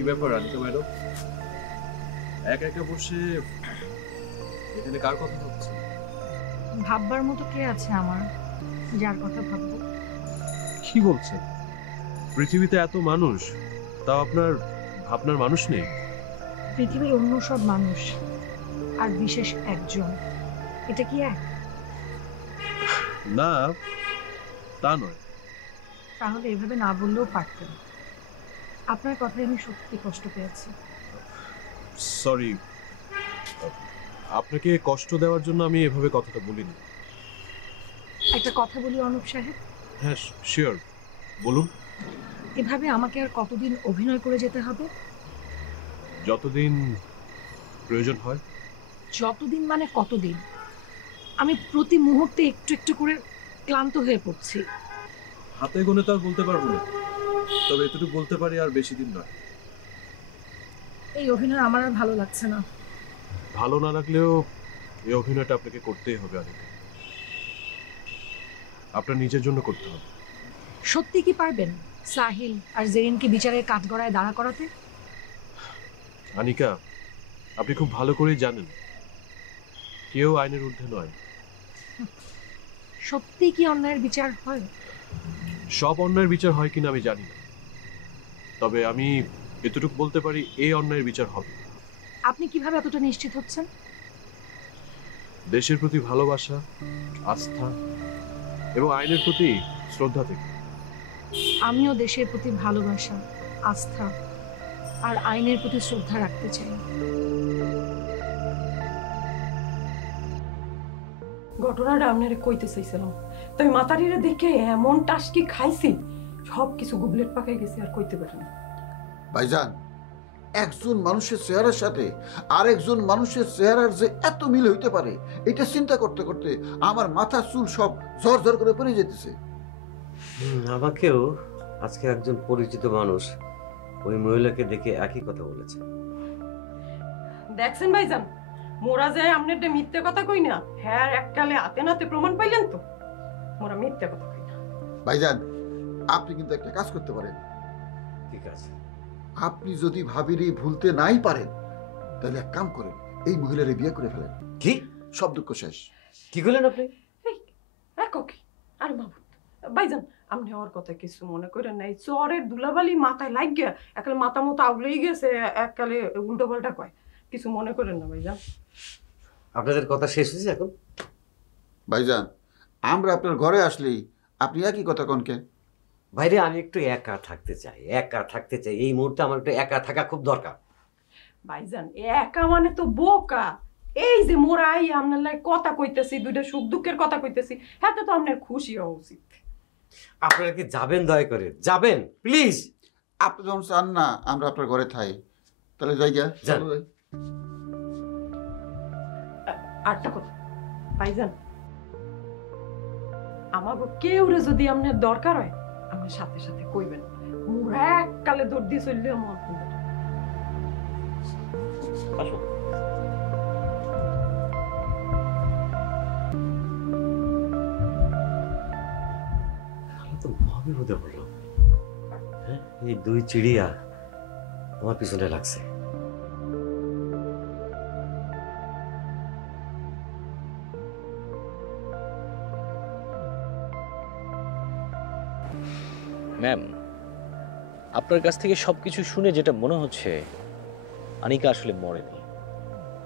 কি ব্যাপার রাধিকা ম্যাডাম, একা একা বসে এখানে কার কথা ভাবছেন? ভাববার মতো কে আছে আমার যার কথা ভাববো? কি বলছেন? পৃথিবীতে এত মানুষ, তাও আপনার ভাবনার মানুষ নেই? পৃথিবীর অন্য সব মানুষ আর বিশেষ একজন, এটা কি এক? না, তা নয়। তাহলে এভাবে না বললেও পারতেন। আপনার কথায় আমি সত্যি কষ্ট পেয়েছি। সরি, আপনাকে কষ্ট দেওয়ার জন্য আমি এভাবে কথাটা বলিনি। একটা কথা বলি অনুপ সাহেব, হ্যাঁ শিওর, বলুন। এভাবে আমাকে আর কতদিন অভিনয় করে যেতে হবে? যতদিন প্রয়োজন হয়। যতদিন মানে কতদিন? আমি প্রতি মুহূর্তে একটু একটু করে ক্লান্ত হয়ে পড়ছি। হাতে গোনে তো আর বলতে পারবো না, তবে এতটুকু বলতে পারি আর বেশি দিন নয়। এই অভিনয় আমার আর ভালো লাগছে না। ভালো না লাগলেও এই অভিনয়টা আপনাকে করতেই হবে। আনিকা, আপনার নিজের জন্য করতে হবে। সত্যি কি পারবেন সাহিল আর জেরিনকে বিচারের কাঠগড়ায় দাঁড়া করাতে? আনিকা, আপনি খুব ভালো করেই জানেন কেউ আইনের ঊর্ধ্বে নয়। সত্যি কি অন্যায়ের বিচার হয়? সব অন্যায়ের বিচার হয় কিনা আমি জানি না, তবে আমি এতটুকু বলতে পারি এই অন্যায়ের বিচার হবে। আপনি কিভাবে এতটা নিশ্চিত হচ্ছেন? দেশের প্রতি ভালোবাসা, আস্থা এবং আইনের প্রতি শ্রদ্ধা থেকে। আমিও দেশের প্রতি ভালোবাসা, আস্থা আর আইনের প্রতি শ্রদ্ধা রাখতে চাই। ঘটনাটা আপনারে কইতে চাইছিলাম, তাই মাতারিরে দেখে এমন টাসকি খাইছি, সব কিছু গুবলেট পাকাই গেছে, আর কইতে পারি না। ভাইজান, একজন মানুষের চেহারার সাথে আরেকজন মানুষের চেহারার যে এত মিল হইতে পারে, এটা চিন্তা করতে করতে আমার মাথার চুল সব ঝর ঝর করে পড়ে যেতেছে। আমাকেও আজকে একজন পরিচিত মানুষ ওই মহিলাকে দেখে একই কথা বলেছে। দেখছেন ভাইজান, মোরা যে আপনার মিথ্যে কথা কই না, হ্যাঁ এককালে হাতে নাতে প্রমাণ পাইলেন তো, মোরা মিথ্যে কথা কই না। ভাইজান, আপনি কিন্তু একটা কাজ করতে পারেন। ঠিক আছে, আপনি যদি ভাবিরে ভুলতে নাই পারেন, তাহলে এক কাম করেন, এই মহিলারে বিয়ে করে ফেলেন। কি সব দুঃখ শেষ। কি করলেন আপনি? কি আর মাহবুব ভাইজান, আপনি ওর কথা কিছু মনে করেন নাই। চরের দুলাবালি মাথায় লাগ গিয়া এককালে মাথা মতো আউলেই গেছে, এককালে উল্টো পাল্টা কয়, কিছু মনে করেন না ভাইজান। আপনাদের কথা শেষ হয়েছে এখন? ভাইজান, আমরা আপনার ঘরে আসলেই আপনি একই কথা কনকে। বাইরে আমি একটু একা থাকতে চাই, একা থাকতে চাই। এই মুহূর্তে আমার একটু একা থাকা খুব দরকার। ভাইজান একা মানে তো বোকা। এই যে মোরা আই আপনার লাই কথা কইতেছি, দুইটা সুখ দুঃখের কথা কইতেছি, হ্যাঁ তো আপনার খুশি হওয়া উচিত। আপনারা কি যাবেন? দয়া করে যাবেন প্লিজ। আপনি যখন চান না আমরা আপনার ঘরে থাই, তাহলে জায়গা যান। আরেকটা কথা ভাইজান, আমাকে কেউরে যদি আপনার দরকার হয়, আপনার সাথে সাথে কইবেন। মোরা এককালে দৌড় দিয়ে চললে আমার আসো। তো মহাবিপদে পড়লো। হ্যাঁ, এই দুই চিড়িয়া আমার পিছনে লাগছে। ম্যাম, আপনার কাছ থেকে সবকিছু শুনে যেটা মনে হচ্ছে, আনিকা আসলে মরেনি।